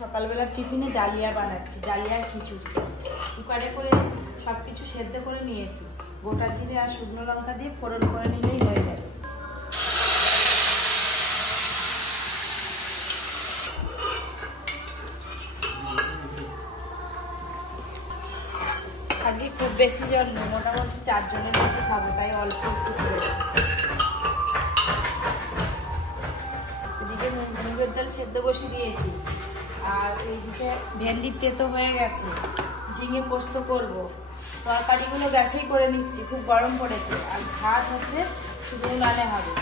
সকালবেলা টিফিনে ডালিয়া বানাচ্ছি, ডালিয়া খিচুড়ি। কুকারে করে সব কিছু সেদ্ধ করে নিয়েছি, গোটা জিরে আর শুকনো লঙ্কা দিয়ে ফোড়ন করে নিলেই হয়ে যাবে। আজকে খুব বেশি জল নেই, মোটামুটি 4 জনের মতো খাবো, তাই অল্প একটু করেছি। এদিকে মুগের ডাল সেদ্ধ বসিয়ে দিয়েছি, আর এইদিকে ভেন্ডির তেতো হয়ে গেছে, ঝিঙে পোস্ত করবো। তরকারিগুলো গ্যাসেই করে নিচ্ছি, খুব গরম পড়েছে। আর ভাত হচ্ছে শুধু উনানে হবে।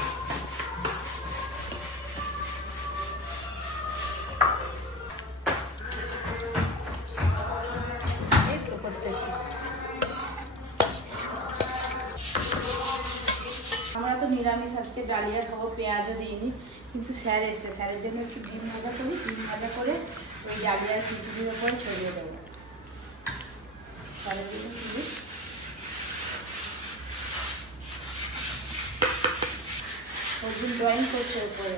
এই তো করতেছি। আমরা তো নিরামিষ আজকে ডালিয়া খাবো, পেঁয়াজও দিইনি, কিন্তু স্যার এসে স্যারের জন্য একটু ডিম ভাজা করি, ডিম ভাজা করে ওই ডালিয়ার খিচুড়ির ওপরে ছড়িয়ে দেবো। স্যারের জন্য ওইদিন ড্রয়িং করছে ওপরে।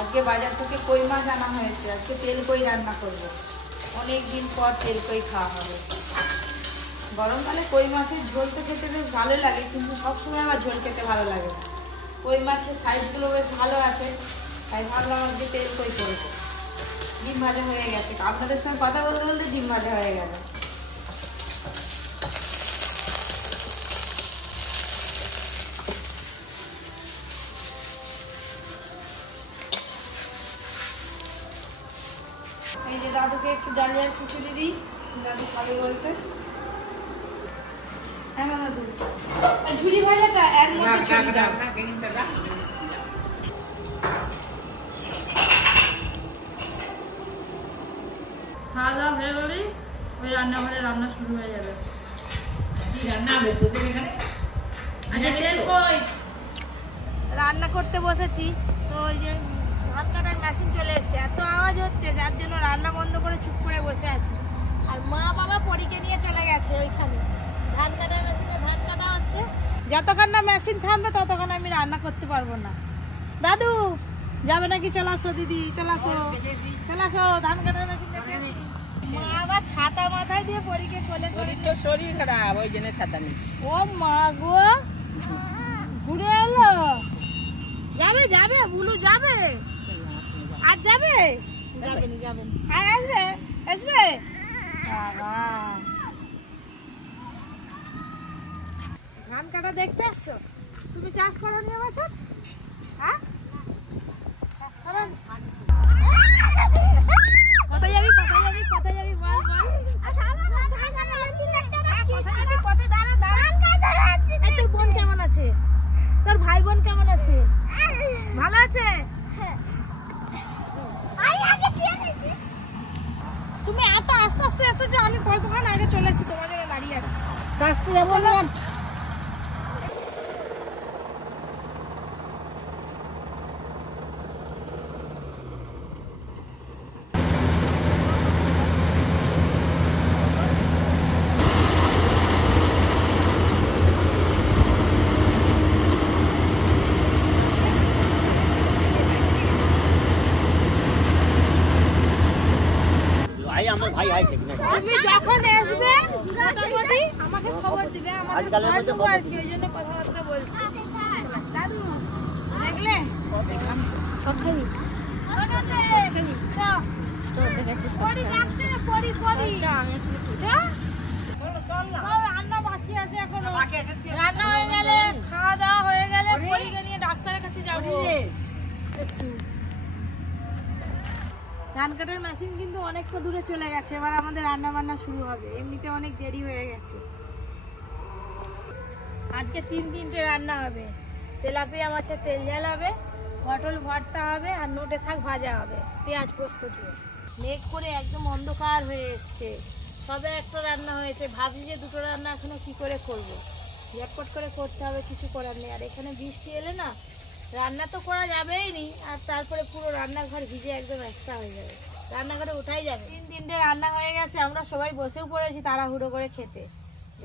আজকে বাজার থেকে কই মাছ আনা হয়েছে, আজকে তেল কই রান্না করবো। অনেক দিন পর তেল কই খাওয়া হবে। গরমকালে কই মাছের ঝোল তো খেতে বেশ ভালো লাগে, কিন্তু সবসময় আমার ঝোল খেতে ভালো লাগে না। কই মাছের সাইজগুলো বেশ ভালো আছে, তাই ভাবলাম আজকে তেল কই করবো। ডিম ভাজা হয়ে গেছে, আপনাদের সঙ্গে কথা বলতে বলতে ডিম ভাজা হয়ে গেল। এই যে দাদুকে একটু ডালিয়ার খিচুড়ি দিই, দাদু খাবে বলছে। হ্যাঁ দাদু, ঝুড়ি ভাজাটা এর মধ্যে ছড়িয়ে দাও। খাওয়া দাওয়া হয়ে গেলেই ওই রান্নাঘরে রান্না শুরু হয়ে যাবে। রান্না করতে বসেছি, তো ওই যে ভাত কাটার মেশিন চলে এসছে, এত আওয়াজ হচ্ছে যার জন্য রান্না বন্ধ করে চুপ করে বসে আছি। আর মা বাবা পরীকে নিয়ে চলে গেছে ওইখানে, ধান কাটার মেশিনে ধান কাটা হচ্ছে। যতক্ষণ না মেশিন থামবে ততক্ষণ আমি রান্না করতে পারবো না। দাদু যাবে নাকি? চলে আসো দিদি, চলে আসো, চলে আসো, ধান কাটার মেশিন। মা আবার ছাতা মাথায় দিয়ে পরীকে কোলে করে। তো শরীর খারাপ, ওই জন্য ছাতা নিচ্ছি। ও মা গো, ঘুরে এলো। যাবে যাবে বুলু, যাবে আর যাবে যাবে না, যাবে না, আর আসবে আসবে। ধান কাটা দেখতে আসছো? তুমি চাষ করো নি এবছর? হ্যাঁ, কোথায় যাবি কোথায় যাবি কোথায় যাবি বল বল। তোর বোন কেমন আছে? তোর ভাই বোন কেমন আছে? ভালো আছে? তুমি এত আস্তে আস্তে এসেছো, আমি কতক্ষণ আগে চলে এসেছি, তোমার জন্য দাঁড়িয়ে আছি। রাস্তা যাবো না। আমার ভাই আইছে কিনা, তুমি যখন আসবে মোটামুটি আমাকে খবর দিবে। আমাদের আর কি ওই জন্য কথাবার্তা বলছি। দাদু দেখলে সব খাবি, রান্না বাকি আছে এখনো। রান্না হয়ে গেলে, খাওয়া দাওয়া হয়ে গেলে পরীকে নিয়ে ডাক্তারের কাছে যাবো। ধান কাটার মেশিন কিন্তু অনেকটা দূরে চলে গেছে, এবার আমাদের রান্না বান্না শুরু হবে। এমনিতে অনেক দেরি হয়ে গেছে। আজকে 3-3টে রান্না হবে। তেলাপিয়া মাছের তেল ঝাল হবে, পটল ভর্তা হবে, আর নোটে শাক ভাজা হবে পেঁয়াজ পোস্ত দিয়ে। মেঘ করে একদম অন্ধকার হয়ে এসছে। সবে একটা রান্না হয়েছে, ভাবছি যে 2টো রান্না এখনো কি করে করবো। ঝটপট করে করতে হবে, কিছু করার নেই। আর এখানে বৃষ্টি এলে না, রান্না তো করা যাবেই নি, আর তারপরে পুরো রান্নাঘর ভিজে একদম একসা হয়ে যাবে। রান্নাঘরে উঠাই যাবে। 3-3টে রান্না হয়ে গেছে, আমরা সবাই বসেও পড়েছি তাড়াহুড়ো করে খেতে।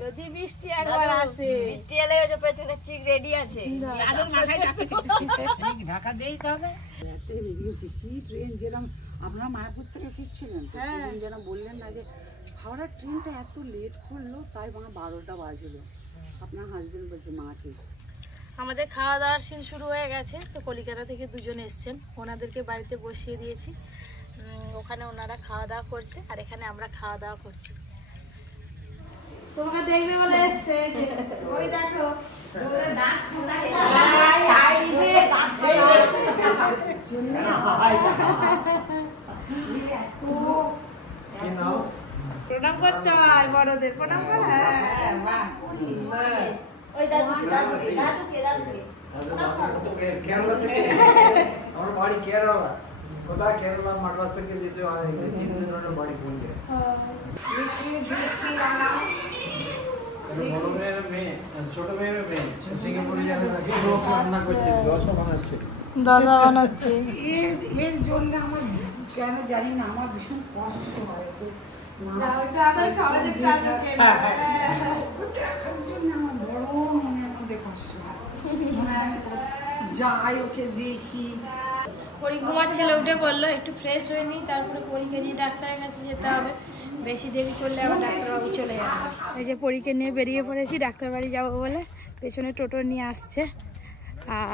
যদি বৃষ্টি একবার আসে, বৃষ্টি এলে ওই যে পেছনে চিক রেডি আছে, ঢাকা দিয়েই হবে। কি ট্রেন যেরকম আপনারা মায়াপুর থেকে ফিরছিলেন তো সেদিন যেন বললেন না যে হাওড়ার ট্রেনটা এত লেট করলো, তাই 12টা বাজলো। আপনার হাজবেন্ড বলছে মাকে আমাদের খাওয়া দাওয়ার সিন শুরু হয়ে গেছে। তো কলিকাতা থেকে দুজন এসছেন, ওনাদেরকে বাড়িতে বসিয়ে দিয়েছি। ওখানে ওনারা খাওয়া দাওয়া করছে আর এখানে আমরা খাওয়া দাওয়া করছি। তোমাকে দেখবে বলে এসছে, ওই দেখো প্রণাম করতে হয় বড়দের, প্রণাম করে। ওই দাদুকে দাদুকে দাদুকে দাদুকে কেরালা থেকে আমার বাড়ি কেরালা, কোথায় কেরালা মাদ্রাস থেকে যেতে হয় 3 দিন ওর বাড়ি পৌঁছে। বড় মেয়ের মেয়ে, ছোট মেয়ের মেয়ে সিঙ্গাপুরে যাবে, রান্না করছে, দশা বানাচ্ছে। এর জন্য আমার কেন জানি না আমার ভীষণ কষ্ট হয়। যাই ওকে দেখি। পরি ঘুমাচ্ছিল, উঠে বললো একটু ফ্রেশ হয়ে নিই, তারপরে পরীকে নিয়ে ডাক্তারের কাছে যেতে হবে। বেশি দেরি করলে আবার ডাক্তারবাবু চলে যাবে। এই যে পরীকে নিয়ে বেরিয়ে পড়েছি ডাক্তার বাড়ি যাবো বলে, পেছনে টোটো নিয়ে আসছে।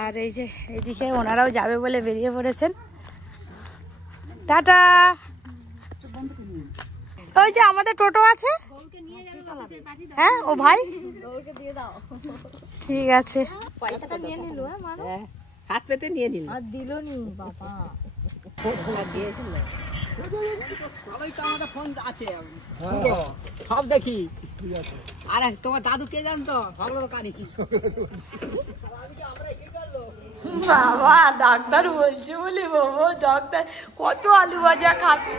আর এই যে এইদিকে ওনারাও যাবে বলে বেরিয়ে পড়েছেন। টাটা। ওই যে আমাদের টোটো আছে, হ্যাঁ ও ভাই ঠিক আছে। পয়সাটা নিয়ে নিল, হাত পেতে নিয়ে নিল, আর দিল নি বাবা। ফোন আছে সব দেখি। আরে তোমার দাদু কে জানতো, বাবা ডাক্তার বলছে বলে, বাবা ডাক্তার কত আলু ভাজা খাবে।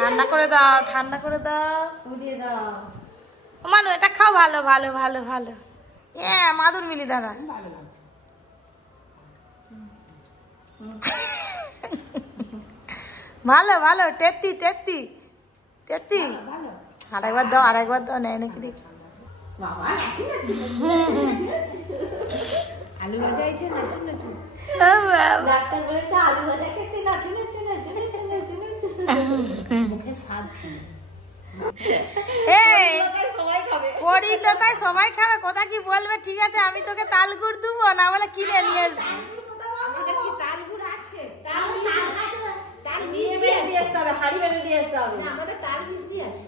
ঠান্ডা করে দাও, ঠান্ডা করে দাও, দিয়ে দাও। মানু এটা খাও, ভালো ভালো ভালো ভালো। হ্যাঁ মাদুর মিলি দাঁড়া। ভালো ভালো, তেত্তি তেত্তি তেত্তি। আরেকবার দাও, আরেকবার দাও, নেয় নাকি দেখি। আলু ভাজা হয়েছে, নাচু নাচু। ডাক্তার বলেছে আলু ভাজা খেতে, নাচু নাচু নাচু নাচু নাচু নাচু। মুখে স্বাদ সবাই খাবে, পরিলতায় সবাই খাবে। কথা কি বলবে, ঠিক আছে আমি তোকে তাল গুড় দেবো, না বলে কিনে নিয়ে আসবি। আমাদের কি তাল গুড় আছে? তাল দিয়ে আসতে হবে, হাড়ি বেঁধে দিয়ে আসতে হবে। আমাদের তাল মিষ্টি আছে।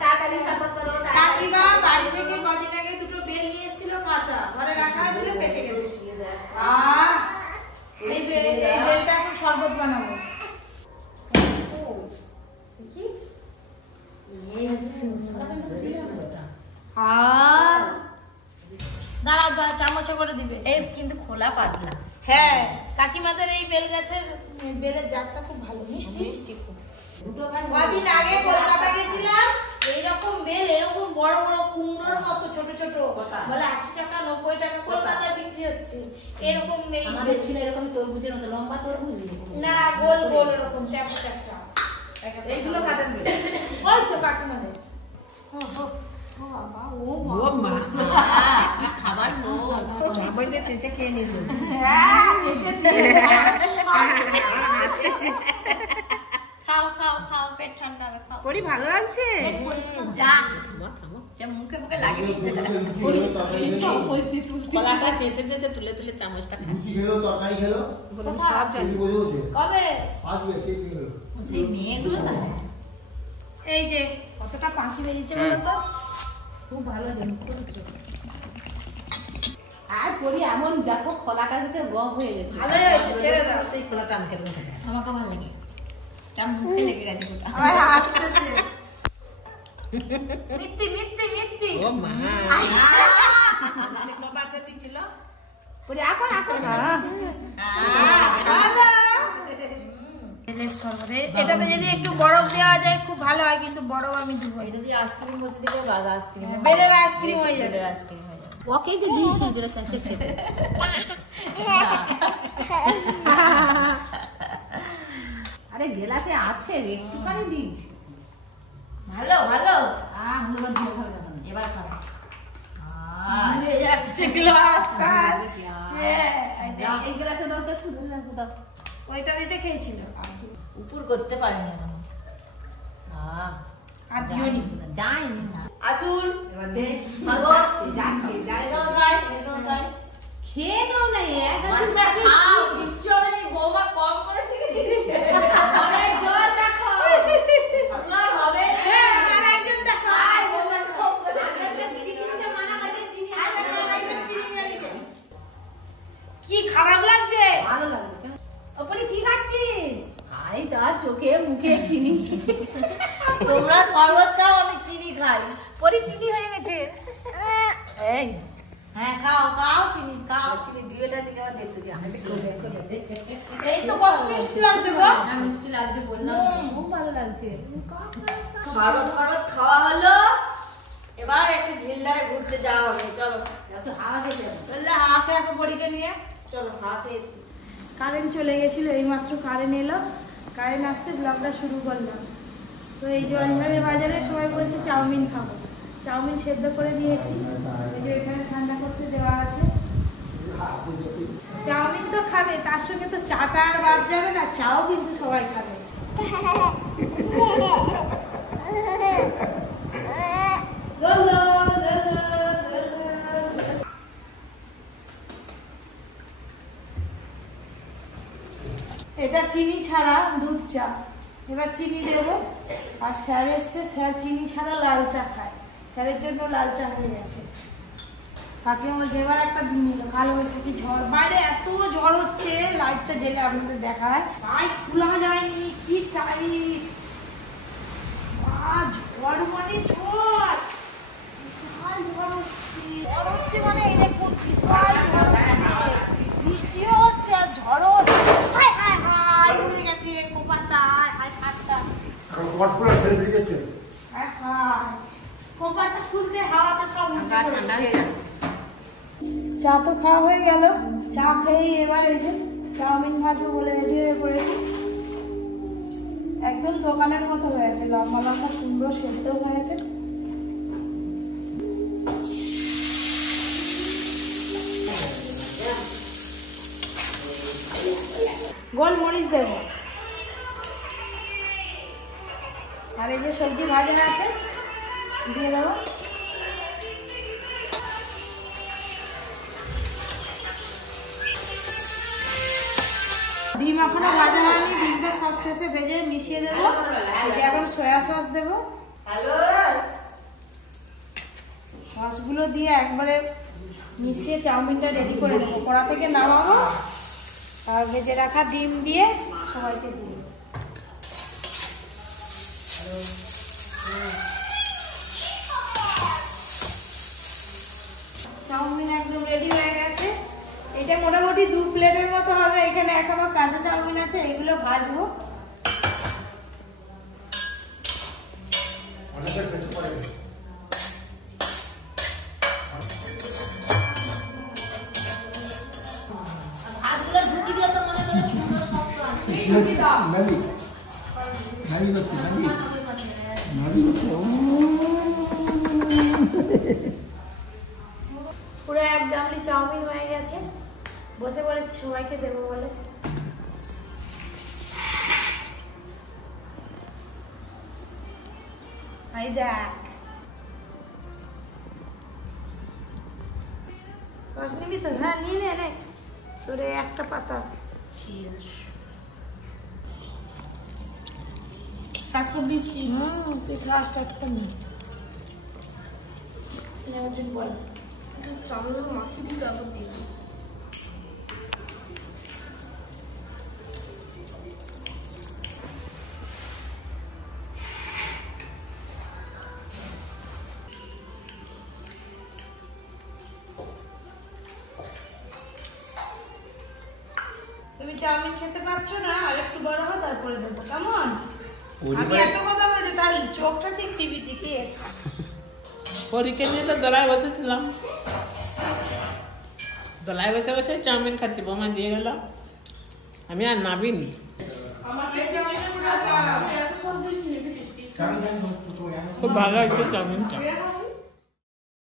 তাড়াতাড়ি সাপোর্ট করো। কাকিমা বাড়ি থেকে কদিন আগে দুটো বেল নিয়ে এসেছিল, কাঁচা ঘরে রাখা ছিল, পেকে গেছে। এই বেলটা এখন শরবত বানাবো। দাঁড়া চামচে করে দিবে, এই কিন্তু খোলা পাতলা। হ্যাঁ কাকিমাদের এই বেল গাছের বেলের জাতটা খুব ভালো, মিষ্টি মিষ্টি খুব। কদিন আগে কলকাতা গেছিলাম, এইরকম বেল এরকম বড় বড় কুমড়োর মতো ছোট ছোট, বলে 80 টাকা 90 টাকা কলকাতায় বিক্রি হচ্ছে। এরকম আমাদের ছিল এরকম তরমুজের মতো লম্বা তরমুজ, না গোল গোল এরকম চ্যাপটা চ্যাপটা। এইগুলো কাটেন ওই তো কাকিমাদের। কি খাবার চেঁচে খেয়ে নিল। খাও খাও খাও, পেট ঠান্ডা হবে, খাও। পরি ভালো লাগছে, যা যা মুখে মুখে লাগেনি। কলাটা চেঁচে চেঁচে তুলে তুলে চামচটা খায়। সব জানি কবে সেই মেয়েগুলো না। এই যে কতটা পাখি বেরিয়েছে বলতো, খুব ভালো জন্য। আর পরি এমন দেখো খোলাটা হচ্ছে গম হয়ে গেছে। ভালোই হয়েছে, ছেড়ে দাও। সেই খোলাটা আমি খেতে হবে। আমাকে ভালো লাগে, কেমন মুখে লেগে গেছে গোটা। আমার হাসতেছে। মিথ্যি মিথ্যি মিথ্যি। ও মা ছিল পরি এখন এখন ভালো। এটাতে যদি একটু বরফ দেওয়া যায় খুব ভালো হয়, কিন্তু বরফ আমি দিব। এটা দিয়ে আইসক্রিম বসে দিলে বাদ আইসক্রিম, বেলের আইসক্রিম হয়ে যাবে। আইসক্রিম হয়ে যাবে। ওকে যে দিয়েছি যেটা চাইছে খেতে। আরে গ্লাসে আছে একটুখানি দিয়েছি। ভালো ভালো এবার ধরে খাবে না এবার খাবো ঘুরে যাচ্ছে গ্লাস তার এই গ্লাসে দাও তো একটু ধরে রাখবো দাও। ওইটা দিতে খেয়েছিল উপর করতে পারেনি এখন আর দিওনি যায়নি না। আসুন এবার দে ভালো যাচ্ছে খেয়ে নাও না খাও কিচ্ছু হবে না বৌমা কম করেছে জোর রাখো আপনার হবে কি খারাপ লাগছে ভালো লাগবে ওপরে কি খাচ্ছিস আই তার চোখে মুখে চিনি তোমরা শরবত খাও আমি চিনি খাই পরি চিনি হয়ে গেছে এই হ্যাঁ খাও খাও চিনি খাও চিনি ডিবেটা দিকে আবার দেখতে চাই আমি এই তো কত মিষ্টি লাগছে গো না মিষ্টি লাগছে বললাম খুব ভালো লাগছে শরবত শরবত খাওয়া হলো এবার একটু ঝিলদারে ঘুরতে যাওয়া হবে চলো এত হাওয়া খেতে বললে হাসে আসো পরীকে নিয়ে চলো হাতে এসি কারেন্ট চলে গেছিল এইমাত্র কারেন্ট এলো কারেন্ট আসতে ব্লগটা শুরু করলাম তো এই যে অঞ্জনের বাজারে সবাই বলছে চাউমিন খাবো চাউমিন সেদ্ধ করে দিয়েছি এই যে এখানে ঠান্ডা করতে দেওয়া আছে চাউমিন তো খাবে তার সঙ্গে তো চাটা আর বাদ যাবে না চাও কিন্তু সবাই খাবে এটা চিনি ছাড়া দুধ চা এবার চিনি দেব আর স্যার এসছে স্যার চিনি ছাড়া লাল চা খায় স্যারের জন্য লাল চা হয়ে গেছে কাকিমা বলছে এবার একটা দিন এলো কালো বৈশাখী ঝড় বাইরে এত ঝড় হচ্ছে লাইটটা জেলে আপনাদের দেখায় বাইক খোলা যায়নি কি টাইট ঝড় মানে ঝড় বিশাল ঝড় হচ্ছে মানে এই দেখুন বিশাল ঝড় হচ্ছে বৃষ্টিও হচ্ছে আর ঝড়ও হচ্ছে হায় হায় হায় উড়ে গেছে কোপাটা হায় হাতটা হায় হায় কোপাটা খুলতে হাওয়াতে সব উঠে ঠান্ডা হয়ে যাচ্ছে চা তো খাওয়া হয়ে গেল চা খেয়েই এবার এই যে চাউমিন ভাজবো বলে রেডি হয়ে পড়েছি একদম দোকানের মতো হয়েছে লম্বা লম্বা সুন্দর সেদ্ধ হয়েছে গোলমরিচ দেব আর এই যে সবজি ভাজা আছে দিয়ে দেবো ডিম এখনো ভাজা হয়নি ডিমটা সব শেষে ভেজে মিশিয়ে দেবো এই যে এখন সয়া সস দেবো সসগুলো দিয়ে একবারে মিশিয়ে চাউমিনটা রেডি করে নেবো কড়া থেকে নামাবো আর ভেজে রাখা ডিম দিয়ে সবাইকে দিই চাউমিন একদম রেডি হয়ে গেছে এটা মোটামুটি 2 প্লেটের মতো হবে এখানে এখনো কাঁচা চাউমিন আছে এগুলো ভাজবো হাতগুলো ঢুকি দিও তো মনে করে সুন্দর শক্ত পুরো এক গামলি চাউমিন হয়ে গেছে বসে পড়েছি সবাইকে দেবো বলে এই দেখ রস নিবি তো হ্যাঁ নিয়ে নে রে তোরে একটা পাতা শাক দিচ্ছি তুই লাস্ট একটা নি বল চাউমিন মাখিয়ে দিই তারপর দিয়ে তুমি চাউমিন খেতে পারছো না আর একটু বড় হও তারপরে দেবো কেমন আমি এত কথা বলছি তার চোখটা ঠিক টিভির দিকে আছে পরীক্ষা নিয়ে তো দোলায় বসেছিলাম দোলায় বসে বসে চাউমিন খাচ্ছি বোমা দিয়ে গেল আমি আর নাবিনি। খুব ভালো হয়েছে চাউমিনটা।